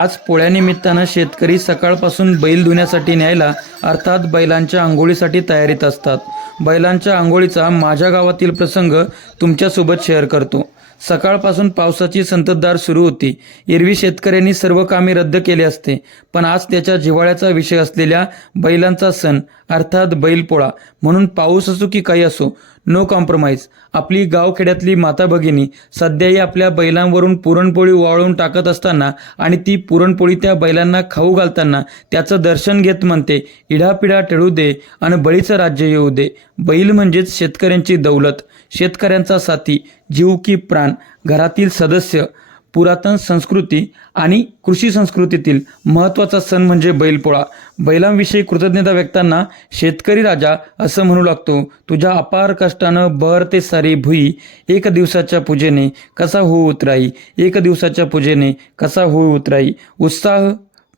आज पोळ्यानिमित्तानं शेतकरी सकाळपासून बैल धुण्यासाठी न्यायला अर्थात बैलांच्या आंघोळीसाठी तयारीत असतात. बैलांच्या आंघोळीचा माझ्या गावातील प्रसंग तुमच्यासोबत शेअर करतो. सकाळपासून पावसाची संततधार सुरू होती. एरवी शेतकऱ्यांनी सर्व कामे रद्द केली असते पण आज त्याच्या जिव्हाळ्याचा विषय असलेल्या बैलांचा सण अर्थात बैलपोळा म्हणून पाऊस असो की काही असो नो कॉम्प्रोमाइज. आपली गावखेड्यातली माता भगिनी सध्याही आपल्या बैलांवरून पुरणपोळी वाळून टाकत असताना आणि ती पुरणपोळी त्या बैलांना खाऊ घालताना त्याचं दर्शन घेत म्हणते इडापिडा टळू दे आणि बळीचं राज्य येऊ दे. बैल म्हणजेच शेतकऱ्यांची दौलत. शेतकऱ्यांचा साथी जीव की प्राण. घरातील सदस्य पुरातन संस्कृती आणि कृषी संस्कृतीतील महत्त्वाचा सण म्हणजे बैलपोळा. बैलांविषयी कृतज्ञता व्यक्तांना शेतकरी राजा असं म्हणू लागतो तुझ्या अपार कष्टानं बर ते सारी भुई. एक दिवसाच्या पूजेने कसा होऊ उतराई? एक दिवसाच्या पूजेने कसा होऊ उतराई? उत्साह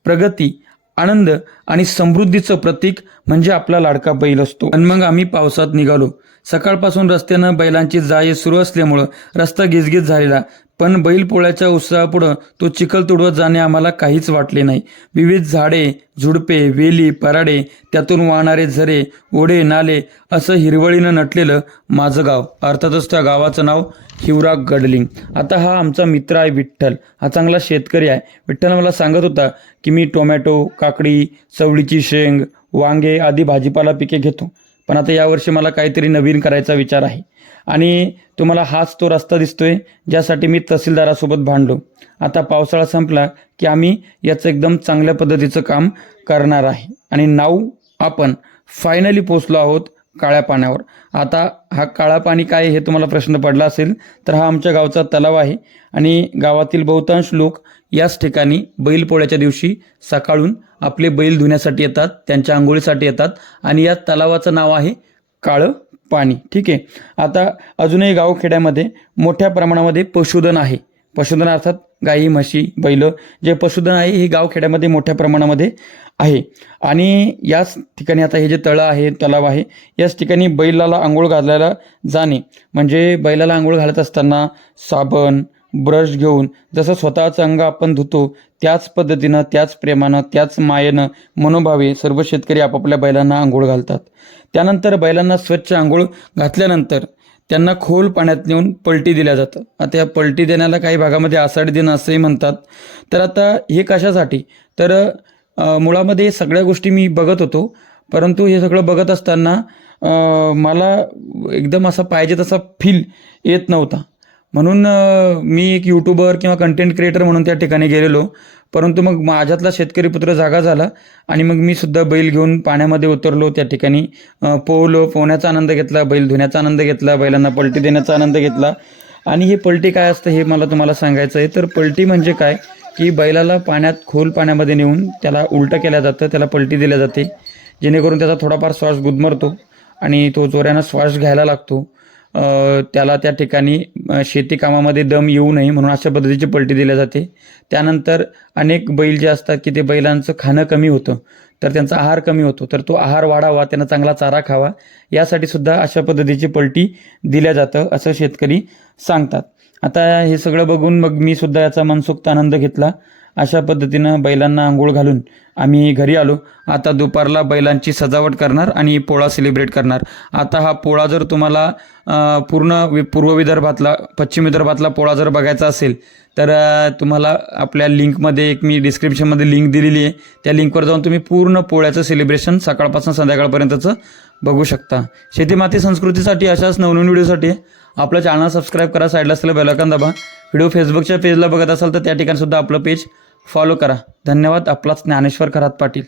प्रगती आनंद आणि समृद्धीचं प्रतीक म्हणजे आपला लाडका बैल असतो. आणि मग आम्ही पावसात निघालो. सकाळपासून रस्त्यानं बैलांची जाय सुरू असल्यामुळं रस्ता गिजगिज झालेला. पण बैलपोळ्याच्या उत्साहापुढं तो चिखल तुडवत जाणे आम्हाला काहीच वाटले नाही. विविध झाडे झुडपे वेली पराडे त्यातून वाहणारे झरे ओढे नाले असं हिरवळीनं नटलेलं माझं गाव. अर्थातच त्या गावाचं नाव हिवराग गडलिंग. आता हा आमचा मित्र आहे विठ्ठल. हा चांगला शेतकरी आहे. विठ्ठल मला सांगत होता की मी टोमॅटो काकडी चवळीची शेंग वांगे आदी भाजीपाला पिके घेतो. पण आता यावर्षी मला काहीतरी नवीन करायचा विचार आहे. आणि तुम्हाला हाच तो रस्ता दिसतोय ज्यासाठी मी तहसीलदारासोबत भांडलो. आता पावसाळा संपला की आम्ही याचं एकदम चांगल्या पद्धतीचं काम करणार आहे. आणि नाव आपण फायनली पोचलो आहोत काळ्या पाण्यावर. आता हा काळा पाणी काय हे तुम्हाला प्रश्न पडला असेल तर हा आमच्या गावचा तलाव आहे. आणि गावातील बहुतांश लोक याच ठिकाणी बैलपोळ्याच्या दिवशी सकाळून आपले बैल धुण्यासाठी येतात त्यांच्या आंघोळीसाठी येतात आणि या तलावाचं नाव आहे काळं पाणी. ठीक आहे? आता अजूनही गावखेड्यामध्ये मोठ्या प्रमाणामध्ये पशुधन आहे. पशुधन अर्थात गाई म्हशी बैल जे पशुधन आहे हे गावखेड्यामध्ये मोठ्या प्रमाणामध्ये आहे. आणि याच ठिकाणी आता हे जे तळं आहे तलाव आहे याच ठिकाणी बैलाला आंघोळ घालायला जाणे. म्हणजे बैलाला आंघोळ घालत असताना साबण ब्रश घेऊन जसं स्वतःचं अंग आपण धुतो त्याच पद्धतीनं त्याच प्रेमानं त्याच मायेनं मनोभावे सर्व शेतकरी आपापल्या बैलांना आंघोळ घालतात. त्यानंतर बैलांना स्वच्छ आंघोळ घातल्यानंतर त्यांना खोल पाण्यात नेऊन पलटी दिल्या जातं. आता या पलटी देण्याला काही भागामध्ये आषाढी दिन असंही म्हणतात. तर आता हे कशासाठी? तर मुळामध्ये सगळ्या गोष्टी मी बघत होतो. परंतु हे सगळं बघत असताना मला एकदम असा पाहिजे तसा फील येत नव्हता. म्हणून मी एक यूट्यूबर किंवा कंटेंट क्रिएटर म्हणून त्या ठिकाणी गेलेलो. परंतु मग माझ्यातला शेतकरी पुत्र जागा झाला आणि मग मी सुद्धा बैल घेऊन पाण्यामध्ये उतरलो त्या ठिकाणी. पोहलो पोहण्याचा आनंद घेतला बैल धुण्याचा आनंद घेतला बैलांना पलटी देण्याचा आनंद घेतला. आणि हे पलटी काय असतं हे मला तुम्हाला सांगायचं आहे. तर पलटी म्हणजे काय? की बैलाला पाण्यात खोल पाण्यामध्ये नेऊन त्याला उलटं केलं जातं त्याला पलटी दिल्या जाते. जेणेकरून त्याचा थोडाफार श्वास गुदमरतो आणि तो जोऱ्यानं श्वास घ्यायला लागतो. त्याला त्या ठिकाणी शेती कामामध्ये दम येऊ नये म्हणून अशा पद्धतीची पलटी दिल्या जाते. त्यानंतर अनेक बैल जे असतात की ते बैलांचं खाणं कमी होतं तर त्यांचा आहार कमी होतो तर तो आहार वाढावा त्यांना चांगला चारा खावा यासाठी सुद्धा अशा पद्धतीची पलटी दिल्या जातं असं शेतकरी सांगतात. आता हे सगळं बघून मग मी सुद्धा याचा मनसोक्त आनंद घेतला. अशा पद्धतीनं बैलांना आंघोळ घालून आम्ही घरी आलो. आता दुपारला बैलांची सजावट करणार आणि पोळा सेलिब्रेट करणार. आता हा पोळा जर तुम्हाला पूर्ण वि- पूर्व विदर्भातला पश्चिम विदर्भातला पोळा जर बघायचा असेल तर तुम्हाला आपल्या लिंकमध्ये एक मी डिस्क्रिप्शनमध्ये लिंक दिलेली आहे. त्या लिंकवर जाऊन तुम्ही पूर्ण पोळ्याचं सेलिब्रेशन सकाळपासून संध्याकाळपर्यंतचं बघू शकता. शेतीमाती संस्कृतीसाठी अशाच नवनवीन व्हिडिओसाठी आपलं चॅनल सबस्क्राईब करा साईडला असलेलं बेलायकन दाबा. व्हिडिओ फेसबुकच्या पेजला बघत असाल तर त्या ठिकाणी सुद्धा आपलं पेज फॉलो करा. धन्यवाद. आपलाच ज्ञानेश्वर खरात पाटील.